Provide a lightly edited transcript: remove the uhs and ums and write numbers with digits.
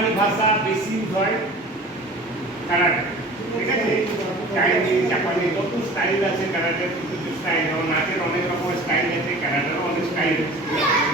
জাপানি ভাষা বেশি ইউজ হয় কারাটে, ঠিক আছে? চাইনিজ, জাপানি যত স্টাইল আছে কারাটের, কিছু স্টাইল, যেমন নাচের অনেক রকমের স্টাইল আছে, কারাটেরও অনেক স্টাইল আছে।